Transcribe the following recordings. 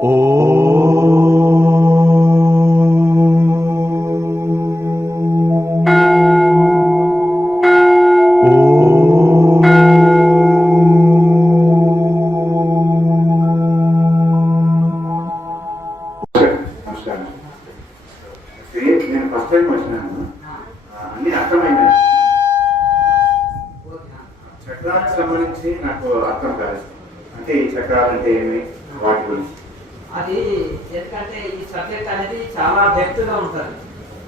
నేను first time వచ్చినాను, అన్ని అర్థమైనాయి. చక్రాలకు సంబంధించి నాకు అర్థం కాలేదు. అంటే ఈ చక్రాలు అంటే ఏమి, వాటి గురించి అది ఎందుకంటే ఈ సబ్జెక్ట్ అనేది చాలా డెప్త్ గా ఉంటుంది.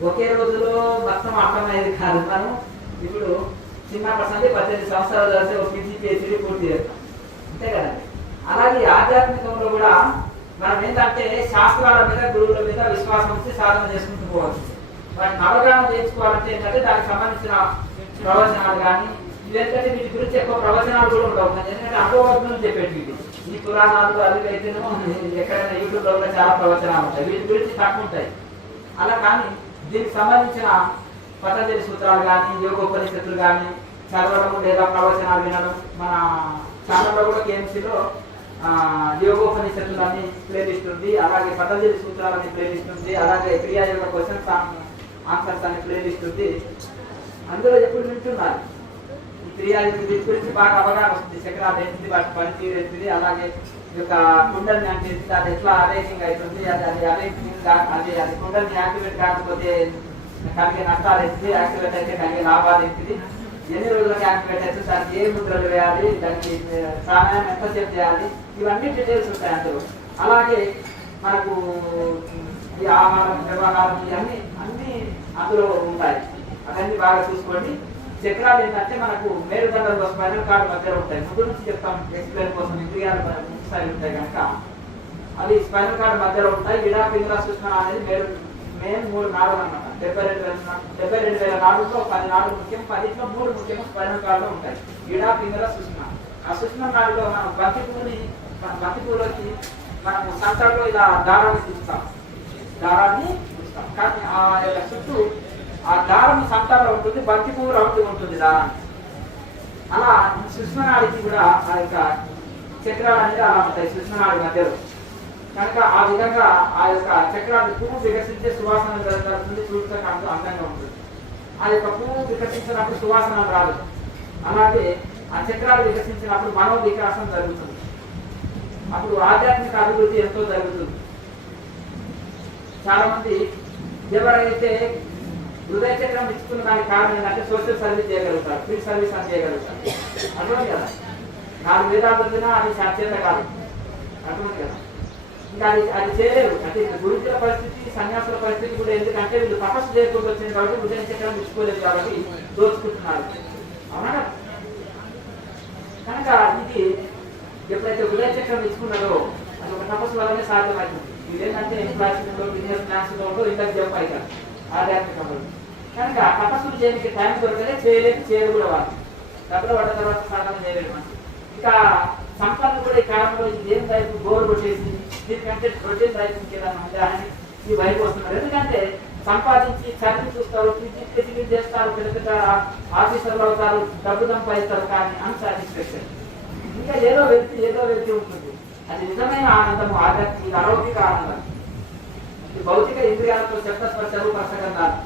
ఒకే రోజులో మొత్తం అర్థమయ్యేది కాదు. మనం ఇప్పుడు చిన్నప్పటి నుండి 18 సంవత్సరాలు చదివితే ఒక పీజీ పిహెచ్డీ పూర్తి చేస్తాం, అంతే కదండి. అలాగే ఆధ్యాత్మికంలో కూడా మనం ఏంటంటే శాస్త్రాల మీద, గురువుల మీద విశ్వాసం ఉంచి సాధన చేసుకుంటూ పోవచ్చు. వాటిని అవగాహన చేసుకోవాలంటే ఏంటంటే దానికి సంబంధించిన ప్రవచనాలు కానీ ఇవేంటంటే వీటి గురించి ఎక్కువ ప్రవచనాలు కూడా ఉండవు. ఎందుకంటే అనుభవజ్ఞులు చెప్పేటి ఈ పురాణాలు అవి అయితేనేమో ఎక్కడైనా యూట్యూబ్లో కూడా చాలా ప్రవచనాలు ఉంటాయి, వీటి గురించి తక్కువ ఉంటాయి. అలా కానీ దీనికి సంబంధించిన పతంజలి సూత్రాలు కానీ యోగోపనిషత్తులు కానీ చదవడం లేదా ప్రవచనాలు వినడం. మన ఛానల్లో కూడా కేఎంసీలో యోగోపనిషత్తులని ప్లేలిస్ట్ ఉంది, అలాగే పతంజలి సూత్రాలని ప్లేలిస్ట్ ఉంది, అలాగే క్రియాయోగ క్వశ్చన్స్ ఆన్సర్స్ అనే ప్లేలిస్ట్ ఉంది. అందులో ఎప్పుడు వింటున్నారు ఈ క్రియాయోగ గురించి బాగా అవగాహన వస్తుంది. చక్రాలు ఏంటిది, వాటి పనితీరు ఏంటిది, అలాగే ఈ యొక్క కుండల్ని అంటే అది ఎట్లా అరేంజింగ్ అవుతుంది, అది అరేంజింగ్ అది కుండల్ని యాక్టివేట్ కాకపోతే కలిగే నష్టాలు ఏంటిది, యాక్టివేట్ అయితే కలిగే లాభాలు ఏంటిది, ఎన్ని రోజులకి యాక్టివేట్ అయితే దానికి ఏ ముద్రలు వేయాలి, దానికి ప్రాణాయామం ఎంతసేపు చేయాలి, ఇవన్నీ డీటెయిల్స్ ఉంటాయి అందులో. అలాగే మనకు ఈ ఆహారం, వ్యవహారం ఇవన్నీ అన్ని అందులో ఉంటాయి. అవన్నీ బాగా చూసుకోండి. చక్రాలు ఏంటంటే మనకు మేరుదండలు స్పైనల్ కార్డ్ మధ్యలో ఉంటాయి. ముందు నుంచి చెప్తాం ఎక్స్ప్లెయిన్ కోసం. ఇంద్రియాలు ముందు సైడ్ ఉంటాయి కనుక అవి స్పైనల్ కార్డ్ మధ్యలో ఉంటాయి. విడా పింగళ సూచన అనేది మెయిన్ 3 నాడులు అన్నమాట. 72,000 నాడుల్లో 10 నాడులు ముఖ్యం, 10లో 3 ముఖ్యంగా స్పైనల్ కార్డులో ఉంటాయి. విడా పింగళ సూచన. ఆ సూచన నాడులో మనం బంతి పువ్వులోకి మనము సంతలో ఇలా దారాన్ని చూస్తాం, కానీ ఆ యొక్క చుట్టూ ఆ దారం సంతాలో ఉంటుంది, బంతి పువ్వు రౌండ్ ఉంటుంది దారాన్ని. అలా సుష్మనాడికి కూడా ఆ యొక్క చక్రాలు అనేది అలా ఉంటాయి సుష్మనాడి మధ్యలో. కనుక ఆ విధంగా ఆ యొక్క చక్రాలు పువ్వు వికసించే సువాసన జరుగుతుంది, చూడటానికి అందంగా ఉంటుంది. ఆ యొక్క పువ్వు వికసించినప్పుడు సువాసన రాదు. అలాగే ఆ చక్రాలు వికసించినప్పుడు మనో వికాసం జరుగుతుంది. అప్పుడు ఆధ్యాత్మిక అభివృద్ధి ఎంతో జరుగుతుంది. చాలా మంది ఎవరైతే హృదయ చక్రం ఇచ్చుకున్న దానికి కారణం ఏంటంటే సోషల్ సర్వీస్ చేయగలుగుతారు, ఫీల్డ్ సర్వీస్ అని చేయగలుగుతారు. అటువంటి కదా 4 వేదాలు పొందినా అది సాధ్యత కాదు, అటువంటి కదా. ఇంకా అది చేయలేరు. అంటే గురుకుల పరిస్థితి, సన్యాసుల పరిస్థితి కూడా ఎందుకంటే వీళ్ళు తపస్సు చేయకుండా వచ్చింది కాబట్టి హృదయ చక్రం ఇచ్చుకోలేదు కాబట్టి దోచుకుంటున్నారు, అవునా? కనుక ఇది ఎప్పుడైతే హృదయ చక్రం ఇచ్చుకున్నారో అది ఒక తపస్సు వల్లనే సాధ్యమవుతుంది. ఇదేంటంటే క్లాసులో బిజినెస్ క్లాసులో ఇంతకు జంప్ అవుతారు ఆధ్యాత్మికంలో. కనుక తపస్సులు చేయడానికి టైం దొరకలే, చేయలేదు కూడా వాళ్ళు డబ్బులు పడ్డ తర్వాత సాధన చేయలేదు. మనకి ఇంకా సంపన్న కూడా ఈ కాలంలో ఇదేం వైపు గోరు కొట్టేసి దీనికంటే రొటీన్ వైపు ఇంకేదన్నా ఉందా అని ఈ వైపు వస్తున్నారు. ఎందుకంటే సంపాదించి చదివి చూస్తారు, పిహెచ్డీ చేస్తారు, పెద్ద పెద్ద ఆఫీసర్లు అవుతారు, డబ్బు సంపాదిస్తారు, కానీ అన్సాటిస్ఫాక్షన్ ఇంకా ఏదో వ్యక్తి ఉంటుంది. అది నిజమైన ఆనందము, ఆధ్యాత్మిక అలౌకిక ఆనందం. భౌతిక ఇంద్రియాలతో శబ్ద స్పర్శ రూప రసగంధాలు,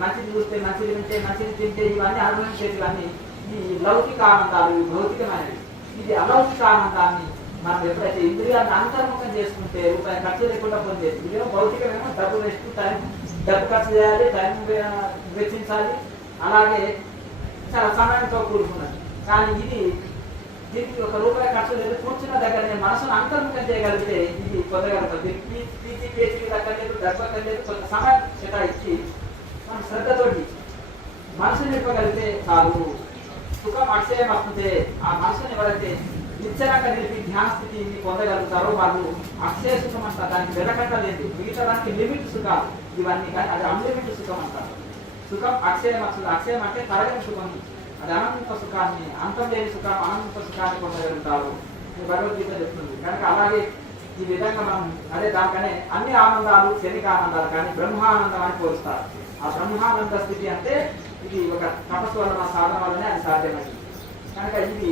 మంచిది చూస్తే, మంచిది వింటే, మంచిది తింటే ఇవన్నీ అనుభవించేటివన్నీ ఈ లౌకిక ఆనందాలు, ఇవి భౌతికమైనవి. ఇది అలౌకిక ఆనందాన్ని మనం ఎప్పుడైతే ఇంద్రియాన్ని అంతర్ముఖం చేసుకుంటే రూపాయి ఖర్చు లేకుండా పొందేది. ఇదేమో భౌతికమేమో డబ్బు వేస్తూ డబ్బు ఖర్చు చేయాలి, టైం వెచ్చించాలి, అలాగే చాలా సమయంతో కూడుకున్నది. కానీ దీనికి ఒక రూపాయి ఖర్చు లేదు, కూర్చున్న దగ్గరనే మనసును అంతర్ముఖం చేయగలిగితే ఇది పొందగలుగుతుంది. పీజీ పిహెచ్డీ దక్కలేదు, డబ్బు దక్కలేదు, కొంత సమయం కేటాయించి మనం శ్రద్ధతోటి మనసుని నింపగలిగితే చాలు. సుఖం అక్షయం వస్తుంటే ఆ మనసుని ఎవరైతే నిశ్చలంగా నిలిపి ధ్యాన స్థితిని పొందగలుగుతారో వాళ్ళు అక్షయ సుఖం అంటారు. దానికి వెనకట్టలేదు, మిగతా దానికి లిమిట్ సుఖాలు ఇవన్నీ, కానీ అది అన్లిమిట్ సుఖం అంటారు. సుఖం అక్షయం వస్తుంది. అక్షయం అంటే తరగని సుఖం, అది అనంత సుఖాన్ని, అంతం లేని సుఖం, అనంత సుఖాన్ని పొందగలుగుతారు భగవద్గీత చెప్తుంది. కనుక అలాగే ఈ విధంగా మనం దానికనే అన్ని ఆనందాలు క్షణిక ఆనందాలు, కానీ బ్రహ్మానందం అని పోలుస్తారు. ఆ బ్రహ్మానంద స్థితి అంటే ఇది ఒక తపస్సు వలన, సాధన వల్లనే అది సాధ్యమైంది. కనుక ఇది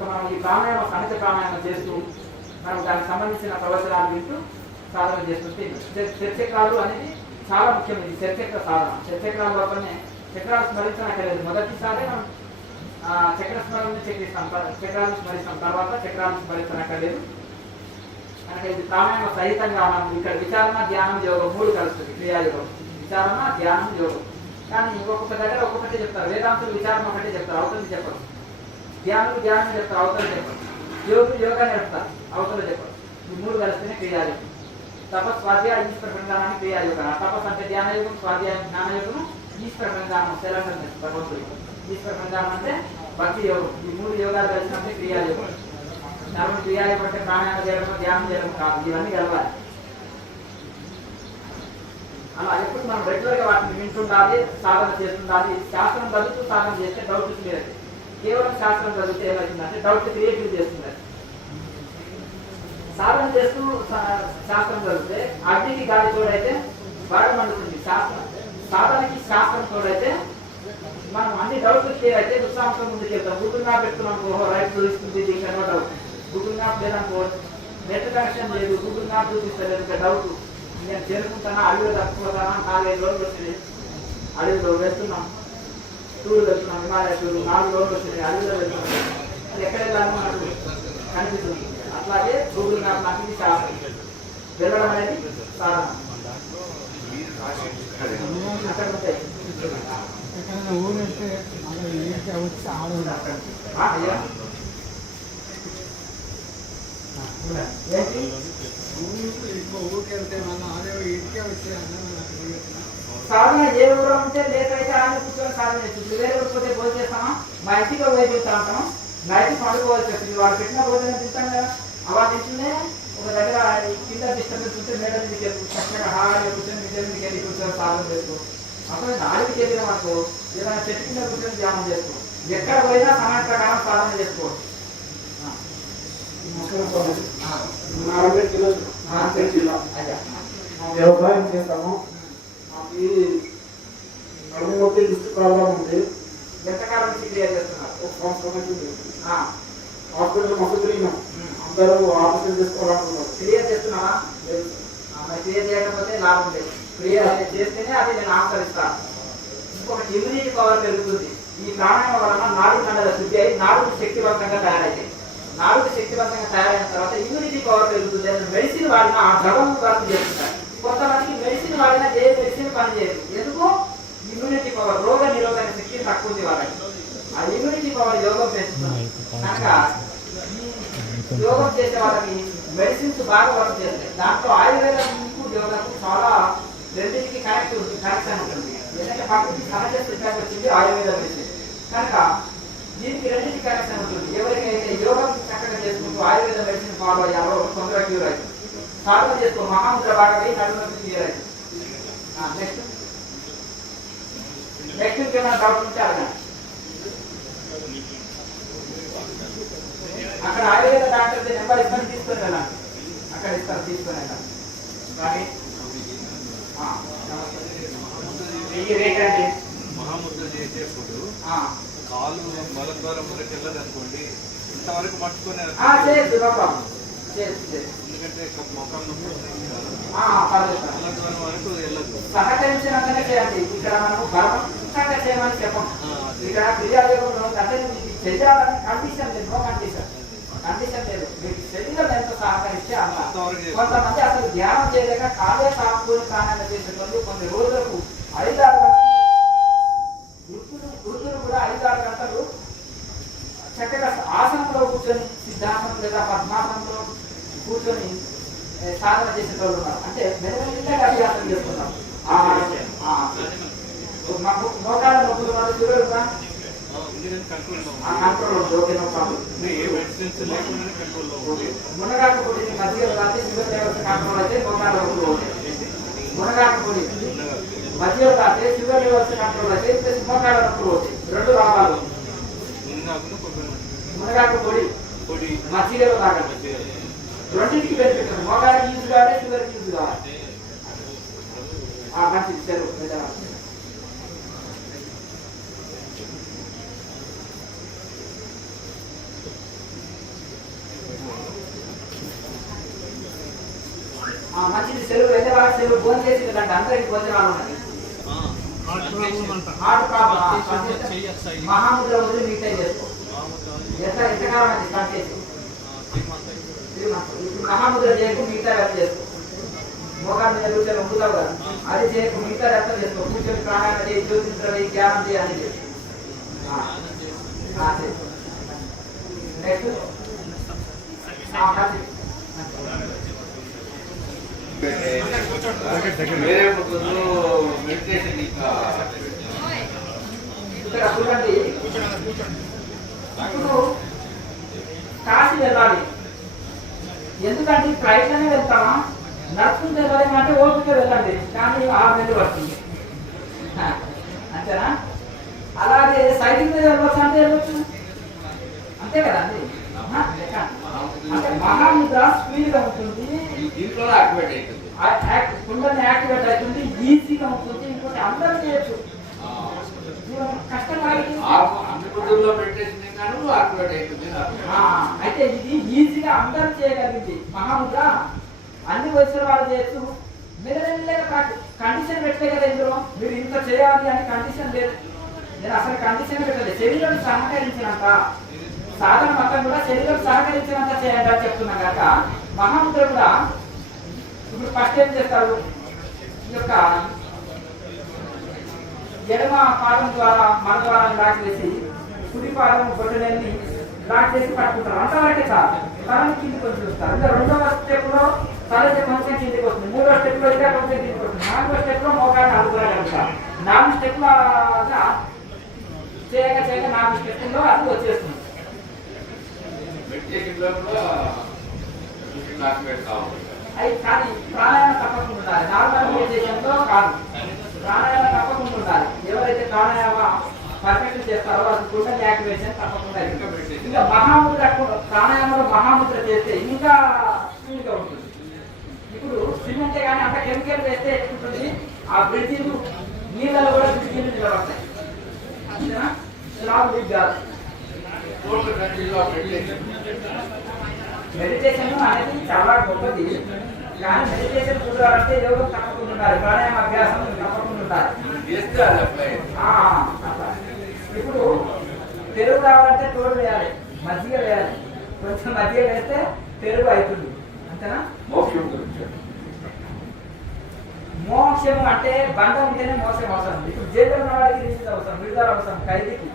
మనం ఈ ప్రాణాయామ సహజ ప్రాణాయామం చేస్తూ మనం దానికి సంబంధించిన ప్రవచనాలు వింటూ సాధన చేస్తుంటే చర్చక్రాలు అనేది చాలా ముఖ్యమైనది. చర్చక్ర సాధన, చర్చక్రాల లోపలనే చక్రాలు స్మరించనక్కర్లేదు. మొదటిసారి మనం చక్ర స్మరణ చక్రిస్తాం, చక్రాలను స్మరిస్తాం, తర్వాత చక్రాలను స్మరించనక్కర్లేదు. కనుక ఇది ప్రాణాయామ సహితంగా మనం ఇక్కడ విచారణ, ధ్యానం, యోగం 3 కలుస్తుంది. క్రియాయోగం, విచారణ, ధ్యానం, యోగం. కానీ ఒక్కొక్క దగ్గర ఒక్కొక్కటి చెప్తారు. వేదాంతులు విచారం ఒకటే చెప్తారు, అవతలు చెప్పరు. ధ్యానులు ధ్యానం చెప్తారు, అవతలు చెప్పరు. యోగులు యోగా నేర్పుతారు, అవతలు చెప్పరు. ఈ 3 కలిస్తేనే క్రియాయోగం. తపస్, స్వాధ్యాయ, ఈశ్వర ప్రణామాన్ని క్రియాయోగం. తపస్ అంటే ధ్యానయోగం, స్వాధ్యాయం జ్ఞానయోగం, ఈశ్వర ప్రణామం తెలంగాణ భగవంతుడు. ఈశ్వర ప్రణామం అంటే భక్తి యోగం. ఈ 3 యోగాలు కలిసినట్టే క్రియాయోగం. కాబట్టి క్రియాయోగం అంటే ప్రాణాయామం చేయడం, ధ్యానం చేయడం కాదు, ఇవన్నీ కలవాలి. అలా ఎప్పుడు మనం రెగ్యులర్గా వాటిని వింటుండాలి, సాధన చేస్తుండాలి. శాస్త్రం చదువుతూ సాధన చేస్తే డౌట్ క్లియర్. కేవలం శాస్త్రం చదివితే ఏమవుతుందంటే డౌట్ క్రియేటివ్ చేస్తుంది. సాధన చేస్తూ శాస్త్రం చదివితే అగ్నికి గాలి తోడైతే బాగా మండుతుంది. సాధనకి శాస్త్రం తోడైతే మనం అన్ని డౌట్లు క్లియర్ అయితే ఉత్సాహంతో ముందుకు వెళ్తాం. గూగుల్ మ్యాప్ పెట్టుకున్నాం, ఓహో రైట్ చూపిస్తుంది, దీనికి డౌట్. గూగుల్ మ్యాప్ లేదనుకో, నెట్ కనెక్షన్ లేదు, గూగుల్ మ్యాప్ చూపిస్తలేదు, ఇంకా డౌట్. నేను చేరుకుంటానా, అడవిలో తప్పుకోతానా, 4-5 రోజులు వచ్చింది. అడవిలో వెళ్తున్నాం, టూర్ వెళ్తున్నాం, హిమాలయ టూర్ 4 రోజులు వచ్చింది. అడవిలో వెళ్తున్నాం, అది ఎక్కడ వెళ్ళాలో మనకు కనిపిస్తుంది. అట్లాగే గూగుల్ మ్యాప్ నాకు ఇది శాస్త్రం, వెళ్ళడం అనేది సాధన. అక్కడ ఉంటాయి సాధన ఏ ఊరు ఉంటే లేకైతే ఆయన కూర్చొని సాధన చేస్తుంది. వేరే ఊరిపోతే భోజనం చేస్తామా, మా ఇంటికి పోయి తింటా ఉంటాం, మా ఇంటికి పండుకోవాల్సి వస్తుంది. వాళ్ళు పెట్టిన భోజనం తింటాం కదా, అలా తింటూనే ఒక దగ్గర కింద డిస్టర్బెన్స్ ఉంటే మేడం మీదకి వెళ్ళి చక్కగా హాయిగా కూర్చొని మిద్దె మీదకి వెళ్ళి కూర్చొని సాధన చేసుకో. అప్పుడు 4కి వెళ్ళిన మనకు ఏదైనా చెట్టు కింద కూర్చొని ధ్యానం చేసుకో. ఎక్కడ పోయినా సమయ ప్రకారం సాధన చేసుకోవచ్చు. వ్యవసాయం చేస్తాము, మాకు నడుము డిస్క్ ప్రాబ్లం ఉంది. ఎంతకాలం నుంచి క్లియర్ చేస్తున్నారు? ఒక సంవత్సరం అవుతుంది. హాస్పిటల్ మస్తు తిరిగినాం, అందరూ ఆపరేషన్ చేసుకోవాలనుకున్నారు. క్లియర్ చేస్తున్నావా? మరి క్లియర్ చేయకపోతే లాభం లేదు. క్లియర్ చేస్తేనే అది నేను ఆచరిస్తాను. ఇంకొకటి ఇమ్యూనిటీ పవర్ పెరుగుతుంది. ఈ ప్రాణాయామం వలన నాలుగు కండల శుద్ధి అయి నాలుగు శక్తివంతంగా తయారైతాయి. నాలుగు శక్తివంతంగా తయారైన తర్వాత ఇమ్యూనిటీ పవర్ పెరుగుతుంది. మెడిసిన్ వాడిన ఆ ద్రవం వర్క్ చేస్తుంటారు. కొంతమందికి మెడిసిన్ వాడినా ఏ మెడిసిన్ పనిచేయదు. ఎందుకు? ఇమ్యూనిటీ పవర్, రోగ నిరోధక శక్తి తక్కువ ఉంది వాళ్ళకి. ఆ ఇమ్యూనిటీ పవర్ యోగం పెంచుతుంది. కనుక ఈ యోగం చేసే వాళ్ళకి మెడిసిన్స్ బాగా వర్క్ చేస్తాయి. దాంట్లో ఆయుర్వేదంకు యోగాకు చాలా రెండింటికి కనెక్షన్ ఉంటుంది. ఎందుకంటే ప్రకృతి సహజ వచ్చింది ఆయుర్వేద మెడిసిన్. కనుక దీనికి రెండింటికి కనెక్షన్ ఉంటుంది. ఎవరికైతే యోగం చక్కగా చేసుకుంటూ ఆయుర్వేద మెడిసిన్ ఫాలో అయ్యారో తొందరగా క్యూర్ అవుతుంది. సాధన చేసుకో, మహాముద్ర బాగా పోయి నడుము క్లియర్ అవుతుంది. నెక్స్ట్ ఇంకేమైనా డౌట్ ఉంటే అడగండి. అక్కడ ఆయుర్వేద డాక్టర్ నెంబర్ ఇస్తాను, తీసుకొని వెళ్ళండి. అక్కడ ఇస్తారు, తీసుకొని వెళ్ళండి. కానీ మహాముద్ర చేసేప్పుడు కాలు మల ద్వారా మనకి వెళ్ళదనుకోండి, ఇంతవరకు పట్టుకునే ఎందుకంటే మొఖం వరకు వెళ్ళదు. సహకరించినంతనే చేయండి. ఇక్కడ మనము బలవంతంగా చేయమని చెప్పం. ఇక్కడ క్రియాయోగంలో అంటే మీకు చేయాలని కండిషన్ లేదు, నో కండిషన్. కండిషన్ లేదు, మీకు శరీరం ఎంత సహకరిస్తే అంత. కొంతమంది అసలు ధ్యానం చేయలేక కాలే సాగుకొని ప్రాణాయామం చేసేటోళ్ళు కొన్ని రోజులకు 5-6 గంటలు, వృద్ధులు కూడా 5-6 గంటలు చక్కగా ఆసనంలో కూర్చొని, సిద్ధాసనం లేదా పద్మాసనంలో కూర్చొని సాధన చేసేటోళ్ళు ఉన్నారు. అంటే మెల్లగా అభ్యాసం చేస్తున్నాం. మోకాళ్ళ నొప్పులు వాళ్ళు చూడరుగా మునగాకు పొడి మధ్యలో రాసి షుగర్ లెవెల్స్ కంట్రోల్ అయితే మోకాళ్ళ నొప్పులు ఉంటాయి. మునగాకు పొడి మధ్యలో రాస్తే షుగర్ లెవెల్స్ కంట్రోల్ అయితే ప్లస్ మోకాళ్ళ నొప్పులు ఉంటాయి. 2 లాభాలు. మునగాకు పొడి మధ్యలో తాగండి, రెండింటికి బెనిఫిట్. మోకాళ్ళకి యూజ్ కావాలి, షుగర్కి యూజ్ కావాలి. మంచిది సెలవు. మంచిది సెలవు వెళ్ళే వాళ్ళకి సెలవు భోజనం చేసి వెళ్ళండి, అందరికి భోజనాలు ఉన్నాయి. హార్ట్ ప్రాబ్లం మహాముద్ర వదిలి మీటే చేసుకో. ఎంతకాలం అది స్టార్ట్ చేసి ఇప్పుడు మహాముద్ర చేయకు, మిగతా రద్ద చేసుకో. మోకాళ్ళ మీద కూర్చొని ఉంటున్నావు కదా, అది చేయకు, మిగతా రద్ద చేసుకో. కూర్చొని ప్రాణాయామం చేయి, జ్యోతింద్రవి ధ్యానం చేయాలి. నెక్స్ట్ వేరే మెడిటేషన్ ఇక్కడ చూడండి. ఇప్పుడు కాశీ వెళ్ళాలి, ఎందుకంటే ఫ్లైట్లోనే వెళ్తామా, నడుచుకుంటూ వెళ్ళాలి అంటే ఓపిక వెళ్ళండి, కానీ 6 నెలలు పడుతుంది అంతేనా. అలాగే సైకిల్ మీద వెళ్ళవచ్చు అంటే వెళ్ళవచ్చు, అంతే కదండి. అంటే మహాముద్ర స్పీడ్గా ఉంటుంది, దీంట్లో యాక్టివేట్ అవుతుంది, కుండని యాక్టివేట్ అవుతుంది, ఈజీగా ఉంటుంది. ఇంకోటి అందరూ చేయొచ్చు, కష్టం కాదు. అన్ని రోజుల్లో మెడిటేషన్ యాక్టివేట్ అవుతుంది. అయితే ఇది ఈజీగా అందరూ చేయగలిగింది మహాముద్ర, అన్ని వయసుల వాళ్ళు చేయొచ్చు. మెల్లమెల్లగా కండిషన్ పెట్టలే కదా ఇందులో, మీరు ఇంత చేయాలి అని కండిషన్ లేదు. నేను అసలు కండిషన్ పెట్టలేదు, శరీరం సహకరించినంత సాధన మొత్తం కూడా శరీరం సహకరించినంత చేయండి అని చెప్తున్నా కనుక మహాముద్ర కూడా. ఇప్పుడు ఫస్ట్ ఏం చేస్తారు, ఈ యొక్క ఎడమ పాదం ద్వారా మన ద్వారా లాక్ చేసి కుడి పాదం బొట్టలన్నీ లాక్ చేసి పట్టుకుంటారు, అంతవరకే చాలు. తలని కిందికి వచ్చి చూస్తారు. ఇంకా 2వ స్టెప్లో తల కొంచెం కిందికి వస్తుంది, 3వ స్టెప్లో ఇంకా కొంచెం కిందికి వస్తుంది, 4వ స్టెప్లో మోకాన్ని అనుకురాగలుగుతారు. 4 స్టెప్లుగా చేయగా 4 స్టెప్పుల్లో అది వచ్చేస్తుంది. అది కానీ ప్రాణాయామం తప్పకుండా ఉండాలి, నార్మల్ మెడిటేషన్లో కాదు, ప్రాణాయామం తప్పకుండా ఉండాలి. ఎవరైతే ప్రాణాయామ పర్ఫెక్ట్ చేస్తారో అది కుండలి యాక్టివేషన్ తప్పకుండా. ఇంకా మహాముద్ర ప్రాణాయామంలో మహాముద్ర చేస్తే ఇంకా స్పీడ్గా ఉంటుంది. ఇప్పుడు సిమెంటే కానీ అంత కెమికల్ వేస్తే ఎక్కుంటుంది, ఆ బ్రిడ్జిలు నీళ్ళలో కూడా బ్రిడ్జిలు నిలబడతాయి, అంతేనా. స్లాబ్ లీక్ కాదు. మెడిటేషన్ అనేది చాలా గొప్పది, కానీ మెడిటేషన్ కుదరాలంటే యోగం తప్పకుండా ఉండాలి, ప్రాణాయామ అభ్యాసం తప్పకుండా ఉండాలి. ఇప్పుడు పెరుగు రావాలంటే తోడు వేయాలి, మజ్జిగ వేయాలి, కొంచెం మజ్జిగ వేస్తే పెరుగు అవుతుంది, అంతేనా. మోక్షం అంటే బంధం ఉంటేనే మోక్షం అవసరం. ఇప్పుడు జైలు వాడికి రిలీజ్ అవసరం, విడుదల అవసరం, ఖైదీకి.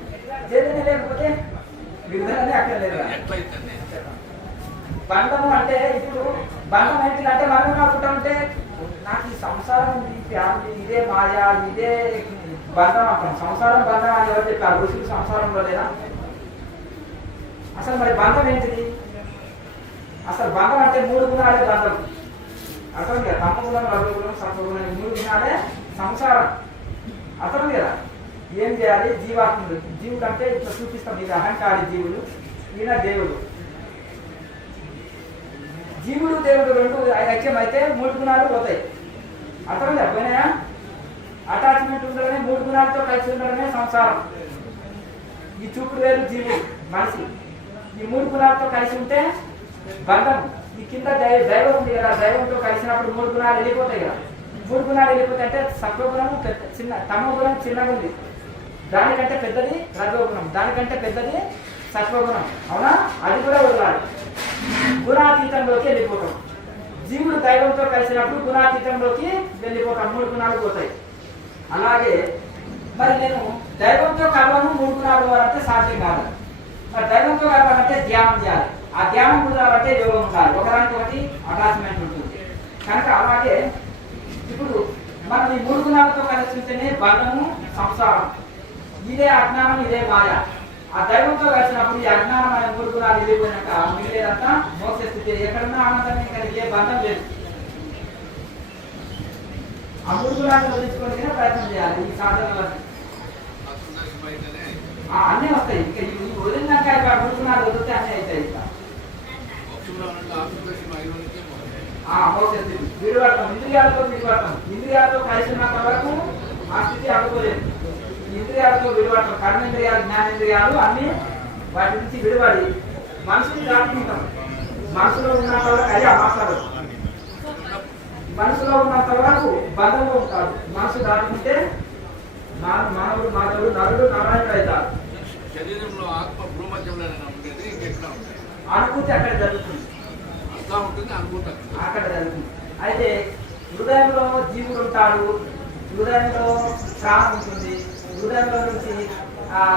జైలు లేకపోతే విడుదలనే అక్కడ లేదు. బంధము అంటే ఇప్పుడు బంధం ఏంటంటే మనం అనుకుంటా ఉంటే నాకు ఈ సంసారం ఉంది, ఫ్యామిలీ ఇదే మాయా, ఇదే బంధం అంటాం. సంసారం బంధం అని ఎవరు చెప్పారు, ఋషులు సంసారంలో లేదా? అసలు మరి బంధం ఏంటిది? అసలు బంధం అంటే 3 గుణాలే బంధం, అర్థం కదా. తమగుణం, రజోగుణం, సత్వగుణం, 3 గుణాలే సంసారం, అర్థం కదా. ఏం చేయాలి? జీవాత్ముడు, జీవుడు అంటే ఇట్లా చూపిస్తాం, ఇది అహంకారి జీవుడు, ఈయన దేవుడు. జీవుడు దేవుడు 2 ఐక్యం అయితే 3 గుణాలు పోతాయి, అర్థం పోయినాయా. అటాచ్మెంట్ ఉండడమే 3 గుణాలతో కలిసి ఉండడమే సంసారం. ఈ చూపుడు వేరు జీవుడు మనిషి, ఈ 3 గుణాలతో కలిసి ఉంటే బంధం. ఈ కింద దైవం ఉంది కదా, దైవంతో కలిసినప్పుడు 3 గుణాలు వెళ్ళిపోతాయి కదా. 3 గుణాలు వెళ్ళిపోతాయి అంటే సత్వగుణం చిన్న, తమోగుణం చిన్నగా ఉంది, దానికంటే పెద్దది రజోగుణం, దానికంటే పెద్దది సత్వగుణం, అవునా. అది కూడా వదలాలి, గుణాతీతంలోకి వెళ్ళిపోతాం. జీవుడు దైవంతో కలిసినప్పుడు గుణాతీతంలోకి వెళ్ళిపోతాం, 3 గుణాలు పోతాయి. అలాగే మరి నేను దైవంతో కలవను 3 గుణాలు అంటే సాధ్యం కాదు. మరి దైవంతో కలవాలంటే ధ్యానం చేయాలి, ఆ ధ్యానం కుదరాలంటే యోగం ఉండాలి, ఒకదానికొకటి అటాచ్మెంట్ ఉంటుంది కనుక. అలాగే ఇప్పుడు మనం ఈ 3 గుణాలతో కలిసి ఉంటేనే బంధము, సంసారం, ఇదే అజ్ఞానం, ఇదే మాయ. ఆ దైవంతో కలిసినప్పుడు ఈ అజ్ఞానం అనే 3 గుణాలు వెళ్ళిపోయినాక మిగిలేదంతా మోక్ష స్థితి. ఎక్కడున్నా ఆనందమే, కలిగే బంధం లేదు. ఆ 3 గుణాలను వదిలించుకోవడానికి ప్రయత్నం చేయాలి. ఈ సాధనలు అన్నీ వస్తాయి. ఇంకా ఈ వదిలినాక 3 గుణాలు వదిలితే అన్నీ అవుతాయి. ఇంకా మోక్ష స్థితి విడిపడతాం, ఇంద్రియాలతో విడిపడతాం. ఇంద్రియాలతో కలిసి ఉన్నంత వరకు ఆ స్థితి అనుకోలేదు. ఇంద్రియాలతో విడిపడతాం, కర్మేంద్రియాలు, జ్ఞానేంద్రియాలు అన్ని వాటి నుంచి విడిపడి మనసుని దాటుకుంటాం. మనసులో ఉన్నంత వరకు అయ్యా మాట్లాడదు. మనసులో ఉన్నంత వరకు బంధంలో ఉంటాడు. మనసు దాటుకుంటే మానవుడు మాధవుడు నరుడు నారాయణుడు అవుతాడు. శరీరంలో ఆత్మ భూమధ్యంలో ఉండేది ఇంకెక్కడ ఉంటుంది, అనుభూతి అక్కడ జరుగుతుంది, అంతా ఉంటుంది, అనుభూతి అక్కడ జరుగుతుంది. అయితే హృదయంలో జీవుడు ఉంటాడు, హృదయంలో ప్రాణం ఉంటుంది, హృదయంలో నుంచి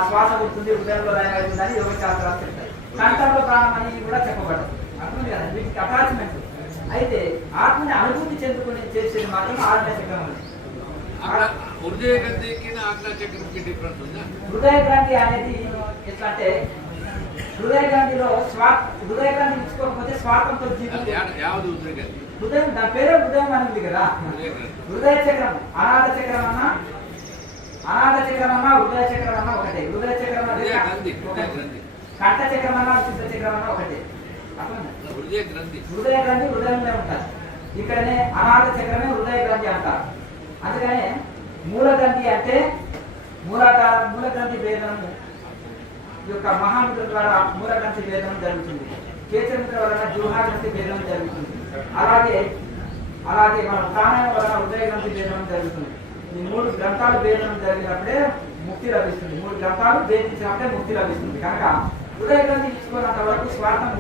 శ్వాస ఉంటుంది, హృదయంలో లయం అవుతుందని యోగ శాస్త్రాలు చెప్తాయి. కంఠంలో ప్రాణం అని కూడా చెప్పబడ్డది. అర్థం కదా, వీటికి అటాచ్మెంట్. అయితే ఆత్మని అనుభూతి చెందుకుని చేసేది మాత్రం ఆజ్ఞా చక్రం ఉంది. హృదయ గ్రంథికి ఆజ్ఞా చక్రంకి డిఫరెన్స్ ఉందా? హృదయ గ్రంథి అనేది ఎట్లా అంటే, హృదయ గ్రంథిలో హృదయ గ్రంథి ఇచ్చుకోకపోతే స్వార్థంతో జీవితం. యావది హృదయ గ్రంథి? హృదయం, దాని పేరే హృదయం అని ఉంది కదా. హృదయ చక్రం, అనాథ చక్రం అన్నా హృదయ చక్రం అన్నా ఒకటే. హృదయ చక్రం కంఠ చక్రం అన్నా శుద్ధ చక్రం అన్నా ఒకటే. హృదయ గ్రంథి హృదయంలో ఉంటుంది. ఇక్కడనే అనాథ చక్రమే హృదయ గ్రంథి అంటారు. అందుకనే మూలగ్రంథి అంటే మూలగ్రంథి భేదనము యొక్క మహాముద్ర ద్వారా మూలగ్రంథి భేదనం జరుగుతుంది. కేచముద్ర వలన జూహాగ్రంథి భేదనం జరుగుతుంది. అలాగే మన ప్రాణాయామం వలన హృదయ గ్రంథి భేదనం జరుగుతుంది. ఈ 3 గ్రంథాలు భేదనం జరిగినప్పుడే ముక్తి లభిస్తుంది. 3 గ్రంథాలు భేదించినప్పుడే ముక్తి లభిస్తుంది. కనుక హృదయ గ్రంథి ఇచ్చుకున్నంత వరకు స్వార్థం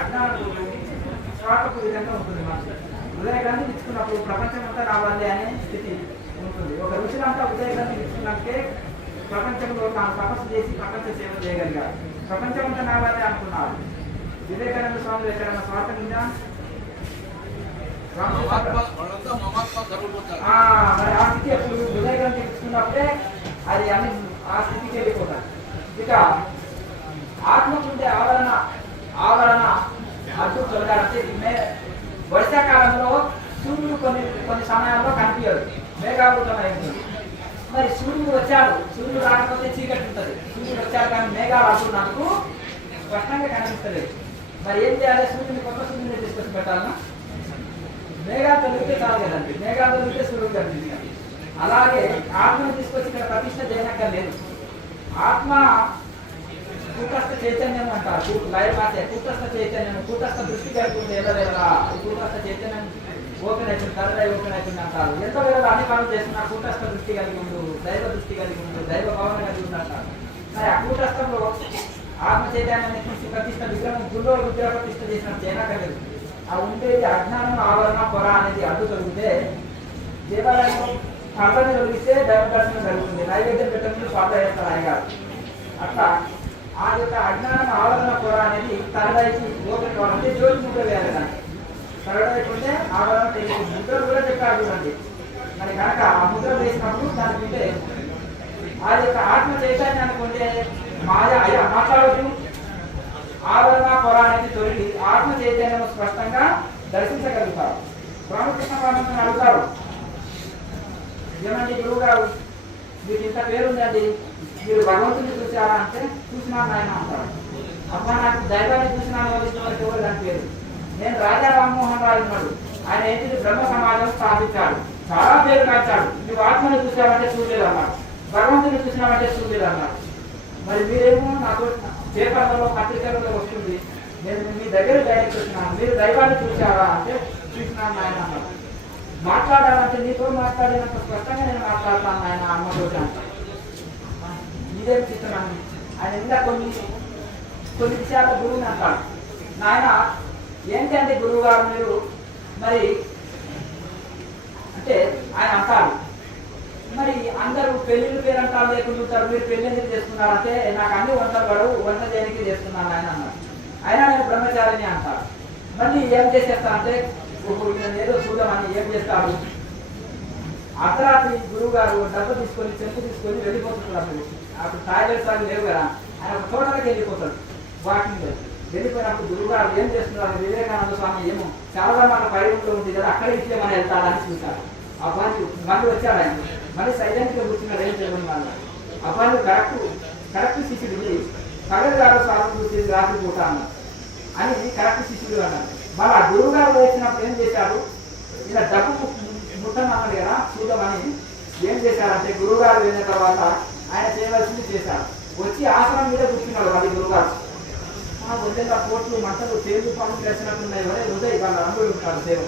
అజ్ఞానం స్వార్థపు విధంగా ఉంటుంది. మనసు హృదయ గ్రంథి ఇచ్చుకున్నప్పుడు ప్రపంచం అంతా రావాలి అనే స్థితి ఉంటుంది. ఒక ఋషులంతా హృదయ గ్రంథి ఇచ్చుకున్నాకే ప్రపంచంలో తాను తపస్సు చేసి ప్రపంచ సేవ చేయగలిగారు. ప్రపంచం అంతా రావాలి అనుకున్నారు. వివేకానంద స్వామి ఎక్కడన్నా స్వార్థం ఉందా? మరి ఆ స్థితి ఎప్పుడు హృదయ గ్రంథి ఇచ్చుకున్నప్పుడే అది అన్ని ఆ స్థితికి వెళ్ళిపోతారు. ఇక ఆత్మకుండే ఆవరణ అడ్డు తొలగాలంటే వర్షాకాలంలో సూర్యుడు కొన్ని సమయాల్లో కనిపించదు, మేఘావృతమై ఉంటుంది. మరి సూర్యుడు రాకపోతే చీకటి ఉంటుంది. సూర్యుడు వచ్చాడు కానీ మేఘాలు అడ్డున్నందుకు స్పష్టంగా కనిపిస్తలేదు. మరి ఏం చేయాలి? కొత్త సూర్యుడిని తీసుకొచ్చి పెట్టాలన్నా మేఘాలు తొలిగితే చాలు కదండి. మేఘాలు తొలిగితే సూర్యుడు కనిపించాలి. అలాగే ఆత్మను తీసుకొచ్చి ఇక్కడ ప్రతిష్ట చేయనక్కర్లేదు. ఆత్మ కూటస్థ చైతన్యం అంటారు. కూటస్థ చైతన్యం, కూటస్థ దృష్టి కలుగుతుంది. ఎలా కూటస్థ చైతన్యం ఓపెన్ అవుతుంది, తరలై ఓపెన్ అవుతుంది అంటారు. ఎంతో వేళ అన్ని పనులు చేస్తున్నా కూటస్థ దృష్టి కలిగి ఉండు, దైవ దృష్టి కలిగి ఉండు, దైవ భావన కలిగి ఉండు అంటారు. మరి ఆ కూటస్థంలో ఆత్మ చైతన్యాన్ని తీసి ప్రతిష్ట విగ్రహం గుళ్ళో విగ్రహ ప్రతిష్ట చేసినట్టు చేయనక్కర్లేదు. ఆ ఉండేది అజ్ఞానం, ఆవరణ, పొర అనేది అడ్డు తొలిగితే దేవాలయంలో పర్వని తొలగిస్తే దైవ దర్శనం జరుగుతుంది. నైవేద్యం పెట్టకుండా స్వార్థ చేస్తారు అయ్యగారు. అట్లా ఆ యొక్క అజ్ఞానం, ఆవరణ, పొర అనేది తరలైకి ఓపెన్ కావాలంటే జ్యోతి ముద్ర వేయాలి. దాన్ని తరలైకుంటే ఆవరణ తెలియదు. ముద్రలు కూడా చెప్పారు చూడండి. మరి కనుక ఆ ముద్ర వేసినప్పుడు దాని ఉంటే ఆ యొక్క ఆత్మ చైతన్యానికి ఉండే మాట్లాడదు. ఆవరణ, పొర అనేది తొలగి ఆత్మ చైతన్యం స్పష్టంగా దర్శించగలుగుతారు. రామకృష్ణ పరమహంసని అడుగుతారు, ఏమండి గురువు గారు మీకు ఇంత పేరుందండి, మీరు భగవంతుని చూసారా అంటే చూసినాను ఆయన అంటారు. అమ్మ నాకు దైవాన్ని చూసినాను వాళ్ళు ఎవరు దాని పేరు. నేను రాజా రామ్మోహన్ రాయ్ ఉన్నాడు, ఆయన ఏంటి బ్రహ్మ సమాజం స్థాపించాడు, చాలా పేరు కాచాడు. నువ్వు ఆత్మని చూసావంటే చూడలేదు అన్నాడు, భగవంతుని చూసినావంటే చూడలేదు అన్నాడు. మరి మీరేమో నాకు పేపర్లలో పత్రికలలో వస్తుంది, నేను మీ దగ్గర డైరెక్ట్ వచ్చినాను, మీరు దైవాన్ని చూసారా అంటే చూసినాను ఆయన అన్నాడు. మాట్లాడాలంటే నీతో మాట్లాడినంత స్పష్టంగా నేను మాట్లాడతాను ఆయన అమ్మతో అంటారు. ఇదేం చిత్రం. ఆయన ఇంకా కొన్ని విషయాల గురువుని అంటాడు. నాయన ఏంటంటే గురువు గారు మీరు మరి అంటే ఆయన అంటారు, మరి అందరూ పెళ్లిళ్ళు పేరంటాలు లేకుండా ఉంటారు, మీరు పెళ్లి ఎందుకు చేసుకున్నారంటే నాకు అన్ని వంటలు పడవు, వంట చేయడానికి చేస్తున్నాను ఆయన అన్నారు. అయినా నేను బ్రహ్మచారిని అంటారు. మళ్ళీ ఏం చేసేస్తా అంటే నేను ఏదో చూద్దామని ఏం చేస్తాడు, అర్ధరాత్రి గురువు గారు డబ్బు తీసుకొని చెంపు తీసుకొని వెళ్ళిపోతున్నారు. అప్పుడు టాయిలెట్స్ అవి లేవు కదా, ఆయన ఒక తోటలోకి వెళ్ళిపోతాడు. వాకింగ్ వెళ్ళిపోయినప్పుడు గురువు గారు ఏం చేస్తున్నారు, వివేకానంద స్వామి ఏమో చాలా మాట పైరులో ఉంది కదా, అక్కడికి ఇట్లే మనం వెళ్తాడని చూశారు. ఆ బంధు వచ్చాడు ఆయన, మళ్ళీ సైలెంట్గా కూర్చున్నాడు, ఏం చేయడం వల్ల ఆ బంధు కరెక్ట్ శిష్యుడు. పగలు గారు సాధన చూసి రాత్రి పోతాను అని కరెక్ట్ శిష్యుడు అన్నారు. మరి ఆ గురువు గారు వేసినప్పుడు ఏం చేశాడు, ఇలా డబ్బు ముట్టమన్నాడు కదా చూద్దామని ఏం చేశారంటే గురువు గారు వెళ్ళిన తర్వాత ఆయన చేయవలసింది చేశాడు. వచ్చి ఆసనం మీద కూర్చున్నాడు. అది గురువుగారు ఒళ్ళేలా కోట్లు మంటలు తేలు పనులు వేసినట్టున్నాయి, హృదయ వాళ్ళ రంగులు ఉంటాడు సేవ.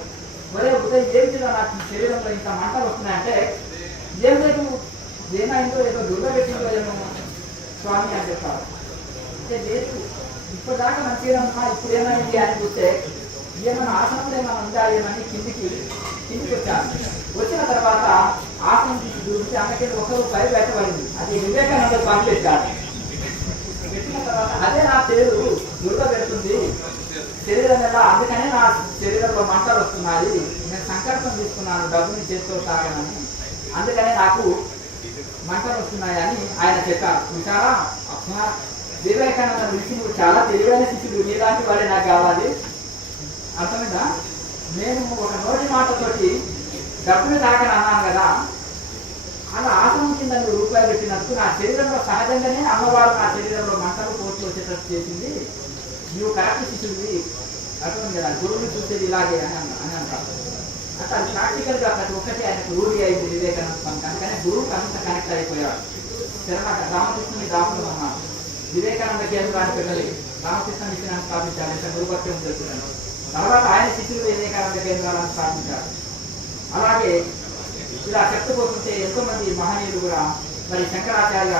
ఒరే ఉదయం ఏమిటిలో నాకు శరీరంలో ఇంత మంటలు వస్తున్నాయంటే ఏం లేదు ఏమైందో ఏదో దుర్గపెట్టిందో ఏమో స్వామి అని చెప్పారు. అంటే లేదు ఇప్పటిదాకా మంచిగా ఇప్పుడు ఏమైంది అని చూస్తే ఏమైనా ఆసనంలో ఏమైనా ఉందా ఏమని కిందికి వచ్చాను. వచ్చిన తర్వాత ఆసనం తీసి చూస్తే అందుకే ₹1 పెట్టబడింది. అది వివేకానంద స్వామి పెట్టారు. పెట్టిన తర్వాత అదే నా పేరు దుర్గ పెడుతుంది శరీరం ఎలా, అందుకనే నా శరీరంలో మంటలు వస్తున్నాయి, నేను సంకల్పం తీసుకున్నాను డబ్బుని చేతితో తాగనని, అందుకనే నాకు మంటలు వస్తున్నాయని ఆయన చెప్పారు. చూసారా వివేకానంద నుంచి నువ్వు చాలా తెలివైన శిష్యుడు, నీలాంటి వాడే నాకు కావాలి. అర్థమైందా? నేను ఒక నోటి మాటతోటి డబ్బుని తాకని అన్నాను కదా, అలా ఆసనం కింద నువ్వు రూపాయలు పెట్టినందుకు నా శరీరంలో సహజంగానే అమ్మవారు నా శరీరంలో మంటలు పోట్లు వచ్చేటట్టు చేసింది, నువ్వు కరెక్ట్ శిష్యుడివి. అర్థమైంది కదా? గురువుని చూసేది ఇలాగే అని అంటారు. అంటే అది ప్రాక్టికల్గా ప్రతి ఒక్కటి ఆయనకు రూఢి అయింది వివేకానంద స్వామి. అందుకనే గురువుకి అంత కనెక్ట్ అయిపోయాడు. తెలంగాణ రామకృష్ణుని దాపులు అన్నారు. వివేకానంద కేంద్రాన్ని పిల్లలు రామకృష్ణ మిషన్ స్థాపించారు. ఇంత గురుభక్త్యం తెలుసుకున్నాను. తర్వాత ఆయన శిష్యులు వివేకానంద కేంద్రాలను స్థాపించారు. అలాగే ఇలా చెప్పుకోకుంటే ఎంతో మంది మహనీయులు కూడా, మరి శంకరాచార్య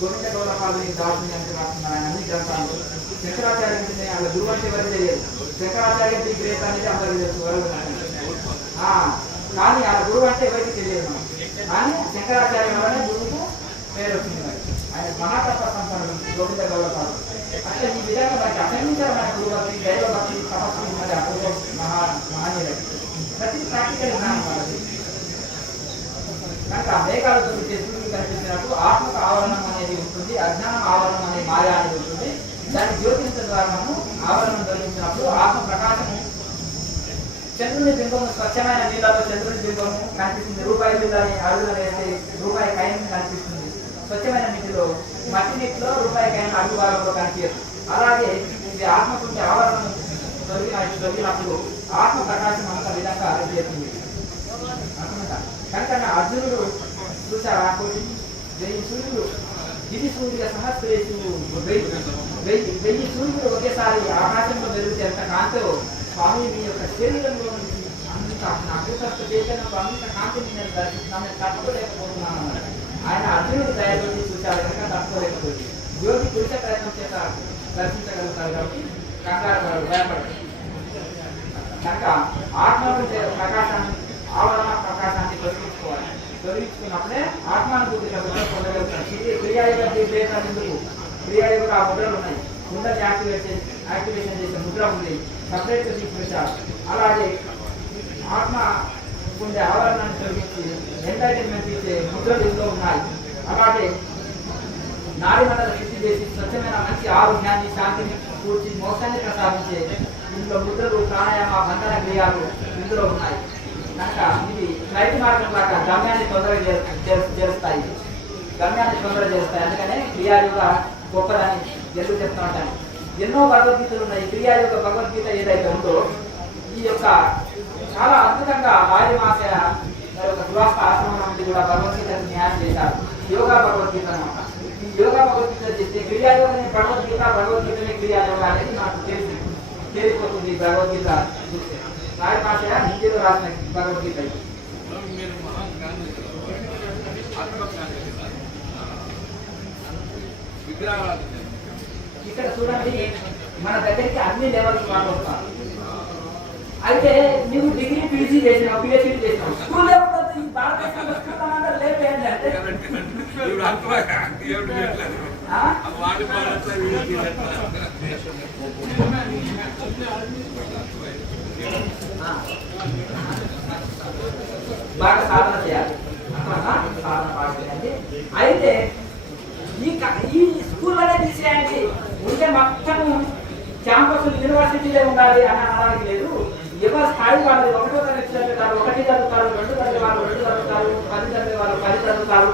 గోవింద గౌరపాలని దాసుని అంటే రాస్తున్నారు ఆయన అన్ని గ్రంథాలు. శంకరాచార్య అంటే వాళ్ళ గురువు అంటే ఎవరు తెలియదు. శంకరాచార్య గ్రేట్ అనేది అందరికీ తెలుసు, వరలు కానీ ఆ గురువు అంటే ఎవరికి తెలియదు మనం. కానీ శంకరాచార్య వల్లనే గురువుకు పేరు వచ్చింది. ఆయన మహాతత్వ సంపన్నుడు గోవింద గౌరపాలు. అట్లా ఈ విధంగా మనకి అసహించారు మన గురువు దైవభక్తి సమస్యలు మరి అపూర్వ మహనీయులు ప్రతి ప్రాక్టికల్ జ్ఞానం వాళ్ళది. కనుక మేఘాలతో సూర్యుడు కనిపించినప్పుడు ఆత్మక ఆవరణం అనేది ఉంటుంది, అజ్ఞానం ఆవరణం అనే మాయా అనేది ఉంటుంది. దాన్ని జ్యోతించడం ద్వారా మనము ఆవరణం తొలగించినప్పుడు ఆత్మ ప్రకాశము, చంద్రుని బింబము స్వచ్ఛమైన నీళ్ళలో చంద్రుని బింబము కనిపిస్తుంది. రూపాయి బిల్లని అడుగులు వేస్తే రూపాయి కైన్ కనిపిస్తుంది. స్వచ్ఛమైన నీటిలో మట్టి నీటిలో రూపాయి కైన్ అడుగు భాగంలో కనిపించదు. అలాగే ఇది ఆత్మకుంటే ఆవరణం తొలగినప్పుడు ఆత్మ ప్రకాశం అంత విధంగా చేస్తుంది. కనుక అర్జునుడు చూసారా, 1000 సూర్యుడు, ఇది సూర్యుల సహస్రేషు 1000 సూర్యుడు ఒకేసారి ఆకాశంలో వెలుగుతే ఎంత కాంతో స్వామి మీ యొక్క శరీరంలో అంత అద్భుత చైతన్యంలో అంత కాంతిని నేను దర్శిస్తున్నాను, తట్టుకోలేకపోతున్నాను అన్నాడు. ఆయన అర్జునుడు దయతోటి చూశారు కనుక తట్టుకోలేకపోయింది. యోగి పురుష ప్రయత్నం చేత దర్శించగలుగుతారు కాబట్టి కంగారు భయపడదు. కనుక ఆత్మ ప్రకాశాన్ని ఆవరణ ప్రకాశాన్ని తొలగించుకున్నప్పుడే ఆత్మానుభూతి పొందగలుగుతారు. క్రియాయుగ దీపేతాలు ఎందుకు? క్రియాయుగ ఆ ముద్రలు ఉన్నాయి. ముందర యాక్టివేషన్ చేసే ముద్ర ఉంది, సపరేట్గా తీసుకొచ్చారు. అలాగే ఆత్మ ఉండే ఆవరణాన్ని తొలగించి ఎంటర్టైన్మెంట్ ఇచ్చే ముద్రలు ఇందులో ఉన్నాయి. అలాగే నాడి మండల శుద్ధి చేసి స్వచ్ఛమైన మంచి ఆరోగ్యాన్ని, శాంతిని కూర్చి మోక్షాన్ని ప్రసాదించే ఇందులో ముద్రలు, ప్రాణాయామ, బంధన క్రియాలు ఇందులో ఉన్నాయి. కనుక ఇది ఫ్లైట్ మార్గం లాగా గమ్యాన్ని తొందరగా చేస్తాయి, అందుకనే క్రియాయుగ గొప్పదని ఎందుకు చెప్తా ఉంటాను. ఎన్నో భగవద్గీతలు ఉన్నాయి. క్రియాయుగ భగవద్గీత ఏదైతే ఉందో ఈ యొక్క చాలా అద్భుతంగా వాయుమాసయ ఒక గృహస్థ ఆశ్రమం నుండి కూడా భగవద్గీతను న్యాయం చేశారు. యోగా భగవద్గీత అనమాట. ఈ యోగా భగవద్గీత చేస్తే క్రియాయోగనే భగవద్గీతనే క్రియాయోగ అనేది నాకు తెలిసిపోతుంది. భగవద్గీత చూస్తే వాయుమాసయ హిందీలో రాసిన భగవద్గీత. ఇక్కడ చూడండి, మన దగ్గరికి అన్ని లెవెల్స్ వాళ్ళు వస్తారు. అయితే నువ్వు డిగ్రీ పీజీ చేసినావు, పిహెచ్డీ చేసినావు, స్కూల్ లెవెల్ భారతదేశంలో స్కూల్ అన్నారు లేదు ఏంటంటే బాగా సాధన చేయాలి, సాధన బాగా చేయాలి. అయితే ఈ స్కూల్లోనే తీసేయండి ఉంటే మొత్తం క్యాంపస్ యూనివర్సిటీలే ఉండాలి అని అనడానికి లేదు. ఎవరి స్థాయి వాళ్ళు 1వ తరగతి చదువుతారు, 1 చదువుతారు, 2 చదివే వాళ్ళు 2 చదువుతారు, 10 చదివే వాళ్ళు 10 చదువుతారు,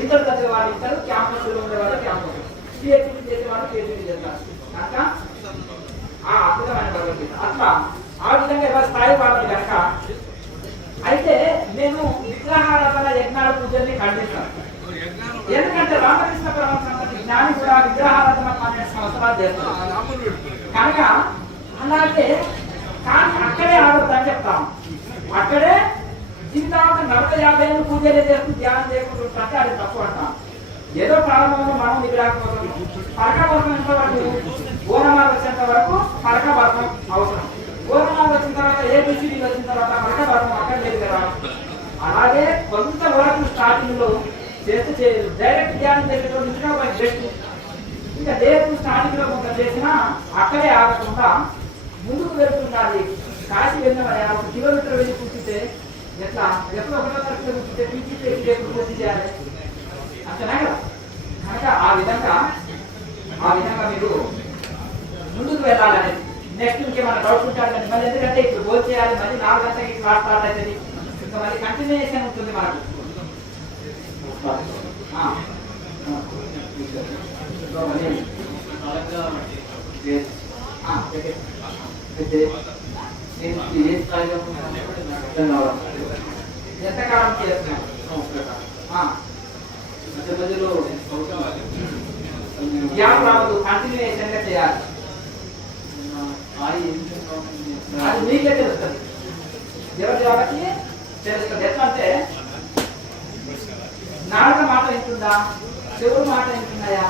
ఇంటర్ చదివే వాళ్ళు ఇంటర్, క్యాంపస్లో ఉండే వాళ్ళు క్యాంపస్, పిహెచ్డీ చేసే వాళ్ళు పిహెచ్డీ చేస్తారు. కనుక అద్భుతమైన భగవద్గీత అట్లా ఆ విధంగా ఎవరి స్థాయి వాళ్ళని కనుక. అయితే నేను విగ్రహారాధన యజ్ఞాల పూజల్ని ఖండిస్తాను. ఎందుకంటే రామకృష్ణ పరమహంస జ్ఞాని కూడా విగ్రహారాధన 12 సంవత్సరాలు చేస్తారు కనుక. అలాగే కానీ అక్కడే ఆడొద్దని చెప్తాము. అక్కడే జీవితాంతం 40-50 ఏళ్ళు పూజలు చేస్తూ ధ్యానం చేయకుంటుంటే అది తప్పు అంటాం. ఏదో ప్రారంభంలో మనం విగ్రహం పరక వర్గం ఎంతవరకు ఓనమాలు వచ్చేంత వరకు పరక వర్గం అవసరం. ఓనమాలు వచ్చిన తర్వాత ఏబిసిడి వచ్చిన తర్వాత పరక వర్గం అక్కడ లేదు కదా. అలాగే కొంతవరకు స్టార్టింగ్ లో చేస్తే డైరెక్ట్ ధ్యానం చేసేటప్పుడు ఇంకా బెస్ట్. ఇంకా లేదు స్టార్టింగ్ లో కొంత చేసినా అక్కడే ఆగకుండా ముందుకు వెళ్తుండాలి. కాశీ వెళ్ళిన 1 కిలోమీటర్ వెళ్ళి కూర్చుంటే ఎట్లా ఒకటో తరగతి కూర్చుంటే పీజీ పూర్తి చేయాలి అంతేనా కదా. కనుక ఆ విధంగా మీరు ముందుకు వెళ్ళాలనేది. నెక్స్ట్ ఇంకేమైనా డౌట్స్ ఉంటారు కానీ మళ్ళీ ఎందుకంటే ఇప్పుడు గోల్ చేయాలి, మళ్ళీ 4 గంటలకి క్లాస్ స్టార్ట్ అవుతుంది, ఇంకా మళ్ళీ కంటిన్యూషన్ ఉంటుంది మనకు. ఎంతకాలం చేస్తున్నాం గ్యాప్ రావద్దు, కంటిన్యూషన్ గా చేయాలి. అది మీకే తెలుస్తుంది, ఎవరి కాబట్టి తెలుస్తుంది. ఎట్లా అంటే నాలుక మాట వింటుందా, చెవులు మాట వింటున్నాయా,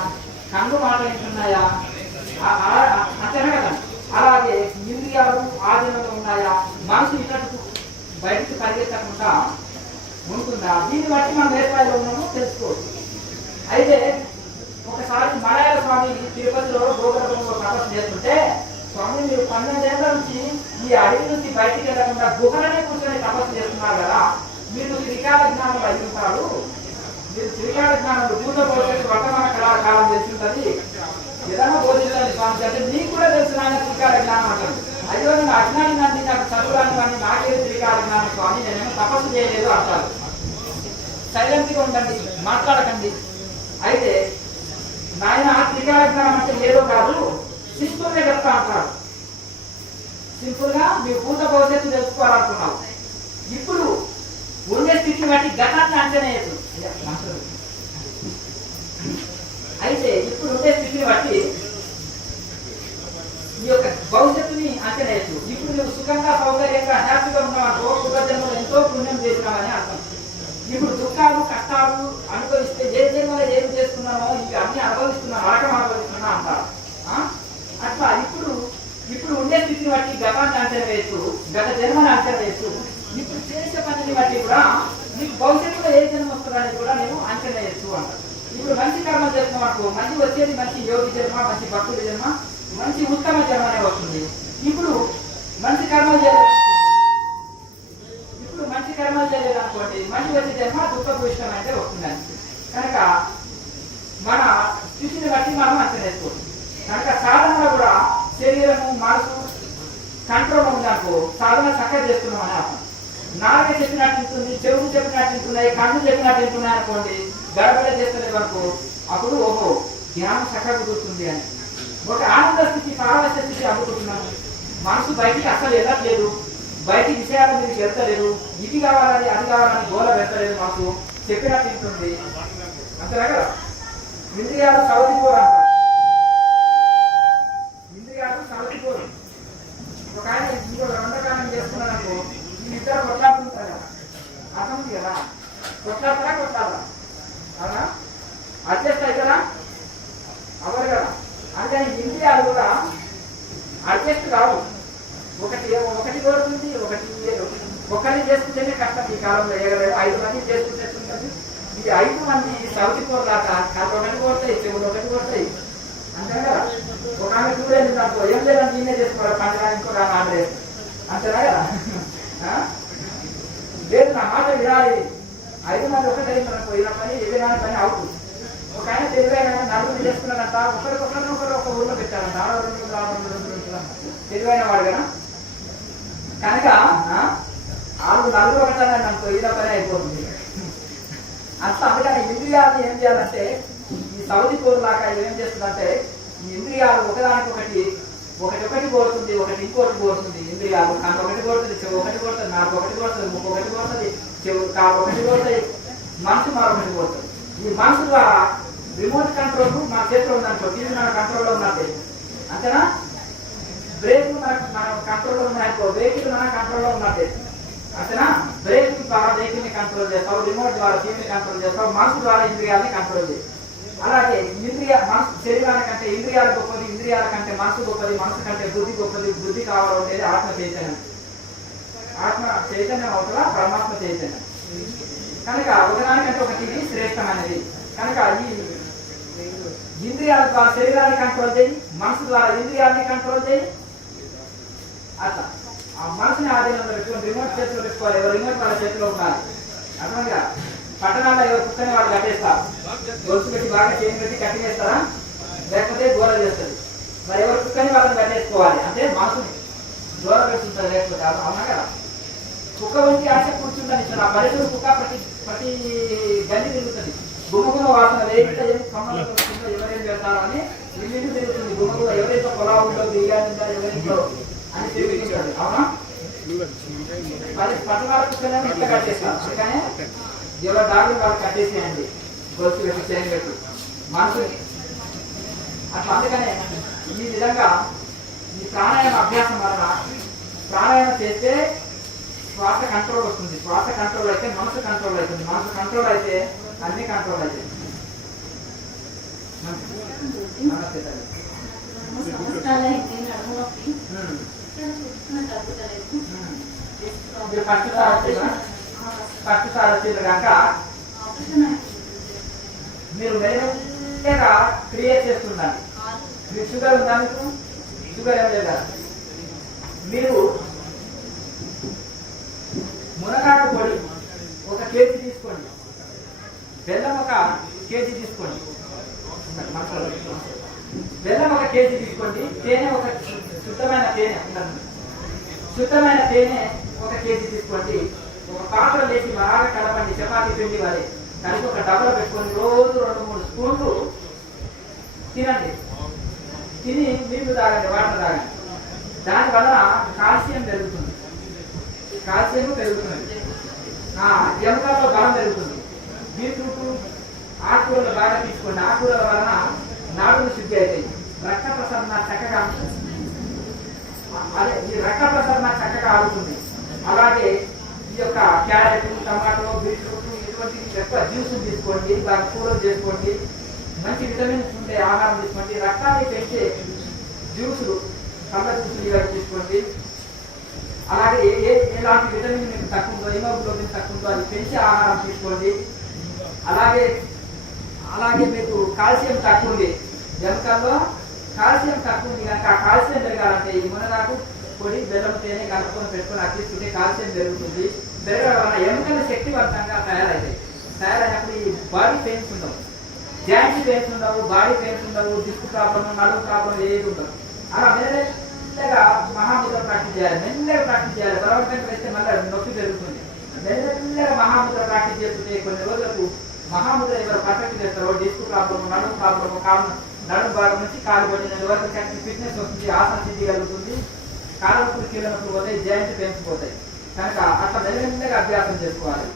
కన్ను మాట వింటున్నాయా అంతేనా కదా. అలాగే ఇంద్రియాలు ఆధీనంలో ఉన్నాయా, మనసు ఇన్నట్టు బయటకు పరిగెత్తకుండా ఉంటుందా, దీన్ని బట్టి మనం ఏ స్థాయిలో ఉన్నామో తెలుసుకోవచ్చు. అయితే ఒకసారి మలయాళ స్వామి తిరుపతిలో గోకర్ణంలో తపస్సు చేస్తుంటే, స్వామి మీరు 12 ఏళ్ల నుంచి ఈ అడవి నుంచి బయటికి వెళ్ళకుండా గుహలనే కూర్చొని తపస్సు చేస్తున్నారు కదా, మీరు త్రికాల జ్ఞానంలో అయి ఉంటారు, మీరు త్రికాల జ్ఞానంలో భూత భవిష్యత్తు వర్తమాన కాలం తెలిసి ఉంటుంది, ఏదైనా బోధించండి స్వామి అంటే నీకు కూడా తెలుసు ఆయన త్రికాల జ్ఞానం అంటారు. అయ్యో నేను అజ్ఞాని కానీ నాకు చదువురాని కానీ నాకేది త్రికాల జ్ఞానం స్వామి, నేనేమో తపస్సు చేయలేదు అంటారు. సైలెంట్గా ఉండండి, మాట్లాడకండి. అయితే నాయన త్రికాల జ్ఞానం అంటే ఏదో కాదు, సింపుల్ గా చెప్తా అంటారు. సింపుల్ గా మీరు భూత భవిష్యత్తు తెలుసుకోవాలనుకున్నావు, ఇప్పుడు ఉండే స్థితిని బట్టి గతాన్ని అంచనా వేయచ్చు. అయితే ఇప్పుడు ఉండే స్థితిని బట్టి ఈ యొక్క భవిష్యత్తుని అంచనా వేయచ్చు. ఇప్పుడు నువ్వు సుఖంగా సౌకర్యంగా హ్యాపీగా ఉన్నావు, పూర్వజన్మలో ఎంతో పుణ్యం చేసినావని అర్థం. ఇప్పుడు దుఃఖాలు కష్టాలు అనుభవిస్తే ఏ జన్మలో ఏం చేస్తున్నామో ఇవి అన్ని అనుభవిస్తున్నాం, నరకం అనుభవిస్తున్నా అంటారు. అట్లా ఇప్పుడు ఉండే స్థితిని బట్టి గతాన్ని అంచనా వేయచ్చు, గత జన్మని అంచనా వేయచ్చు. ఇప్పుడు చేసే పనిని బట్టి కూడా నీకు భవిష్యత్తులో ఏ జన్మ వస్తుందనేది కూడా నేను అంచనా వేయచ్చు అంటారు. ఇప్పుడు మంచి కర్మ జన్మ మనకు మంచి వచ్చేది మంచి యోగి జన్మ, మంచి భక్తుడి జన్మ, మంచి ఉత్తమ జన్మ అనే వస్తుంది. ఇప్పుడు మంచి కర్మలు చేయలేదనుకోండి, మంచి వచ్చే జన్మ దుఃఖభూషితం అంటే వస్తుందని. కనుక మన స్థితిని బట్టి మనం అంచనా వేసుకోవచ్చు. కనుక సాధనలో కూడా శరీరము మనసు కంట్రోల్ ఉందనుకో, సాధన చక్కగా చేస్తున్నాం అని అర్థం. నాలుక చెప్పినట్టు ఉంటుంది, చెవులు చెప్పినట్టు ఉంటున్నాయి, కళ్ళు చెప్పినట్టు ఉంటున్నాయి అనుకోండి, గడపడ చేస్తలేదు అనుకో, అప్పుడు ఓహో ధ్యానం చక్కగా కుదురుతుంది అని ఒక ఆనంద స్థితి, పారవశ్య స్థితి అందుకుంటున్నాను. మనసు బయటికి అసలు వెళ్ళట్లేదు, బయటి విషయాల మీరు వెళ్తలేదు, ఇది కావాలని అది కావాలని గోల వెళ్తలేదు, మనసు చెప్పినట్టు ఉంటుంది. అంతేనా కదా. ఇంద్రియాలు సౌతిపోరు అంటారు, ఇంద్రియాలు సౌతిపోరు. ఒక ఆయన ఇంకో రెండకాలం చేస్తున్నారనుకో, ఈ ఇద్దరు కొట్లాడుతుంటారు కదా, అర్థం ఉంది కదా, కొట్లాడతారా అవునా, అడ్జస్ట్ అవుతారా అవరు కదా. అందుకని ఇంద్రియాలు కూడా అడ్జస్ట్ కావు, ఒకటి కోరుతుంది, ఒకరిని చేసుకుంటేనే కష్టం ఈ కాలంలో. 5 మంది చేసుకుంటే ఈ 5 మంది సౌతిపోరులాగా కాళ్ళు ఒకటి కోరుతాయి, చెవులు ఒకటి కోరుతాయి, అంతే కదా. ఒక ఆమె చూడలేదు నాకు ఏం లేదని నేనే చేసుకోవాలి, పండుగ ఇంకో ఆమె అంతేనా కదా. లేదు నా మాట వినాలి, 5 మంది ఒకటైందనుకో, ఇలా పని ఏదైనా పని అవుతుంది. ఒక ఆయన తెలివైన 4 చేసుకున్నాడంట, ఒకరు ఒక ఊళ్ళో పెట్టారంట, 2 తెలివైన వాడు కదా. కనుక వాళ్ళు 4 ఒకటాలని అనుకో, ఇలా పని అయిపోతుంది. అట్లా అందుకని ఇంద్రియాలు ఏం చేయాలంటే, ఈ సౌది కోరులాగా ఏం చేస్తుందంటే, ఈ ఇంద్రియాలు ఒకటి కోరుతుంది, ఒకటి ఇంకోటి కోరుతుంది. ఇంద్రియాలు కన్ను ఒకటి కోరుతుంది, చెవు ఒకటి కోరుతుంది, నాకు ఒకటి కోరుతుంది, ముక్కు ఒకటి కోరుతుంది, చెవు కాలు ఒకటి కోరుతాయి, మనసు మరొకటి కోరుతుంది. ఈ మనసు ద్వారా రిమోట్ కంట్రోల్ మన చేతిలో ఉందనుకో, టీవీ మన కంట్రోల్లో ఉన్నట్టే, అంతేనా. బ్రేక్ మన కంట్రోల్లో ఉన్నాయనుకో వెహికల్ మన కంట్రోల్లో ఉన్నట్టే అంతేనా. బ్రేక్ ద్వారా వెహికల్ ని కంట్రోల్ చేస్తావు, రిమోట్ ద్వారా టీవీని కంట్రోల్ చేస్తావు, మనసు ద్వారా ఇంద్రియాలని కంట్రోల్ చేస్తావు. అలాగే మనసు శరీరానికంటే ఇంద్రియాలు గొప్పది, ఇంద్రియాల కంటే మనసు గొప్పది, మనసు కంటే బుద్ధి గొప్పది, బుద్ధి కావాలంటే ఆత్మ చైతన్యం. ఆత్మ చైతన్యం అవుతుందా పరమాత్మ చైతన్యం. కనుక ఒకదానికంటే ఒకటి శ్రేష్టమైనది. కనుక ఈ ఇంద్రియాల ద్వారా శరీరాన్ని కంట్రోల్ చేయి, మనసు ద్వారా ఇంద్రియాలని కంట్రోల్ చేయి. అట్లా ఆ మనసుని ఆధీనంలో పెట్టుకొని రిమోట్ చేతిలో పెట్టుకోవాలి. ఎవరు రిమోట్ వాళ్ళ చేతిలో ఉండాలి. అర్థంగా పట్టణాల్లో ఎవరు కుక్కని వాళ్ళు కట్టేస్తారు, గొలుసు పెట్టి బాగా చేయి పెట్టి కట్టివేస్తారా, లేకపోతే గోర చేస్తుంది. మరి ఎవరు కుక్కని వాళ్ళని కట్టేసుకోవాలి అంటే మనసుని గోర పెట్టుకుంటారు, లేకపోతే అవునా కదా. కుక్క వచ్చి ఆశ కూర్చుంటాను ఆ పరిస్థితులు కుక్క ప్రతి గల్లి తిరుగుతుంది. గుమ్మగుమ్మ వాసన వేయింటే కమ్మలు వస్తుందో ఎవరేం చేస్తారో అని ఇల్లు తిరుగుతుంది. గుమ్మగుమ్మ ఎవరైతే పొలా ఉందో బిర్యానీ ఉందో ఎవరింట్లో అని తిరుగుతుంటాడు. అవునా మరి పట్టణాల కుక్కలని ఇట్లా కట్టేస్తారు. అందుకనే ఎవరి దాడులు వాళ్ళు కట్టేసేయండి, గొలుసు పెట్టి చేయని పెట్టి మనసుని అట్లా. అందుకనే ఈ విధంగా ఈ ప్రాణాయామ అభ్యాసం వలన ప్రాణాయామం చేస్తే శ్వాస కంట్రోల్ వస్తుంది. శ్వాస కంట్రోల్ అయితే మనసు కంట్రోల్ అవుతుంది. మనసు కంట్రోల్ అయితే అన్ని కంట్రోల్ అవుతాయి. ఫస్ట్ సార్ వచ్చింది కనుక మీరు మెల్లగా క్రియేట్ చేస్తుండండి. మీకు షుగర్ ఉందా? మీకు షుగర్ ఏం లేదా? మీరు మునగాకు పొడి 1 కేజీ తీసుకోండి, బెల్లం 1 కేజీ తీసుకోండి, బెల్లం 1 కేజీ తీసుకోండి, తేనె శుద్ధమైన తేనె 1 కేజీ తీసుకోండి. ఒక పాత్ర వేసి బాగా కలపండి, చపాతీ పిండి వలె కలిపి ఒక డబ్బలో పెట్టుకొని రోజు 2-3 స్పూన్లు తినండి. తిని నీళ్లు తాగండి, వాటర్ తాగండి. దానివల్ల కాల్షియం పెరుగుతుంది, ఎముకల్లో బలం పెరుగుతుంది. బీట్రూట్ ఆకుకూరలు బాగా తీసుకోండి. ఆకుకూరల వలన నాడులు శుద్ధి అవుతాయి, రక్త ప్రసరణ చక్కగా ఆడుతుంది. అలాగే ఈ యొక్క క్యారెట్, టమాటో, బీట్రూట్ ఇటువంటి ఎక్కువ జ్యూసులు తీసుకోండి, దాని కూరలు చేసుకోండి. మంచి విటమిన్స్ ఉండే ఆహారం తీసుకోండి. రక్తాన్ని పెంచే జ్యూసులు, కళ్ళ జ్యూసులు తీసుకోండి. అలాగే ఎలాంటి విటమిన్ మీకు తక్కువ ఉందో, హిమోగ్లోబిన్ తక్కువ ఉందో అది పెంచే ఆహారం తీసుకోండి. అలాగే మీకు కాల్షియం తక్కువ ఉంది, ఎముకల్లో కాల్షియం తక్కువ ఉంది కనుక ఆ కాల్షియం పెరగాలంటే ఈ మునగాకు పొడి బెల్లం తేనె కలుపుకొని పెట్టుకొని అది తీసుకుంటే కాల్షియం పెరుగుతుంది. పెరగడం వల్ల ఎముకలు శక్తివంతంగా తయారైనప్పుడు ఈ బాడీ పెయిన్స్ ఉండవు, జాయింట్ పెయిన్స్ ఉండవు, బాడీ పెయిన్స్ ఉండవు, డిస్క్ ప్రాబ్లం, నడుము ప్రాబ్లం ఏది ఉండవు. అలా మెల్లగా మహాముద్ర ప్రాక్టీస్ చేయాలి, మెల్లగా ప్రాక్టీస్ చేయాలి. బలవంతంగా వేస్తే మళ్ళీ నొప్పి పెరుగుతుంది. మెల్లగా మహాముద్ర ప్రాక్టీస్ చేస్తుంటే కొన్ని రోజులకు మహాముద్ర ఎవరు పర్ఫెక్ట్ చేస్తారో డిస్క్ ప్రాబ్లం, నడుము ప్రాబ్లం, నడుము భాగం నుంచి కాలు పడిన ఎవరికి ఫిట్నెస్ వస్తుంది, ఆసన స్థితి కలుగుతుంది, కాళ్ళప్పుడు కీళ్ళనప్పుడు పోతాయి, జాయింట్ పెయిన్స్ పోతాయి. కనుక అట్లా మెల్లగా అభ్యాసం చేసుకోవాలి.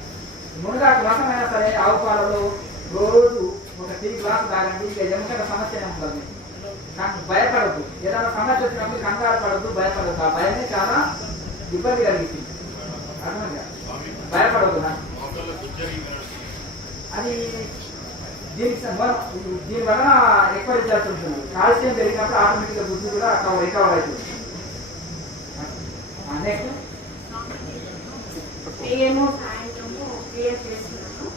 మునగాకు రసమైనా సరే ఆవు పాలలో రోజు 1 టీ గ్లాసు తాగండి. ఇక ఎముకల సమస్య ఉంటుంది, నాకు భయపడద్దు. ఏదైనా సమస్య వచ్చినప్పుడు కంగారు పడద్దు, భయపడద్దు. ఆ భయమే చాలా ఇబ్బంది కలిగిస్తుంది. అర్థంగా భయపడద్దు. అది దీని వలన ఎక్కువ రిజల్ట్ ఉంటుంది. కాల్షియం పెరిగినప్పుడు ఆటోమేటిక్గా బుద్ధి కూడా రికవర్ అవుతుంది. నెక్స్ట్ ఏమో సాయంత్రము క్రియేట్ చేస్తున్నాను.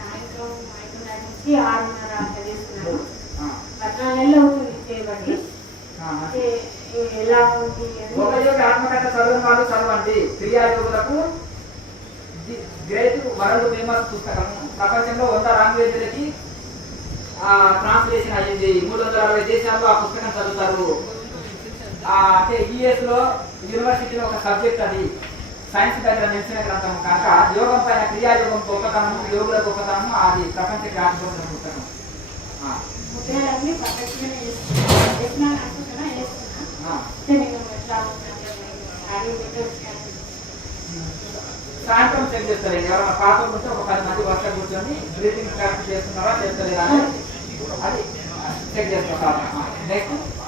సాయంత్రం 5:30 నుంచి 6:30 చేస్తున్నాను. 14 నెలలు అవుతుంది చేయబడి. ఎలా ఉంది ఆత్మకథ చదువుని వాళ్ళు చదవండి. క్రియాయోగులకు గ్రేట్ వరల్డ్ ఫేమస్ పుస్తకం. ప్రపంచంలో 100 లాంగ్వేజ్లకి ట్రాన్స్లేషన్ అయ్యింది. 360 దేశాల్లో ఆ పుస్తకం చదువుతారు. అంటే యుఎస్ లో యూనివర్సిటీలో ఒక సబ్జెక్ట్ అది సైన్స్ దగ్గర నిలిచిన గ్రంథం కనుక యోగం పైన క్రియాయోగం గొప్పతనము, యోగుల గొప్పతనము అది ప్రపంచ జ్ఞాపకం పుస్తకం. సాయంత్రం చెక్ చేస్తారు. ఎవరైనా పాత ఉంటే ఒక 10 మంది వర్ష కూర్చొని బ్రీతింగ్ ప్రాక్టీస్ చేస్తున్నారా చేస్తలేదా అని అది చెక్ చేస్తారు. నెక్స్ట్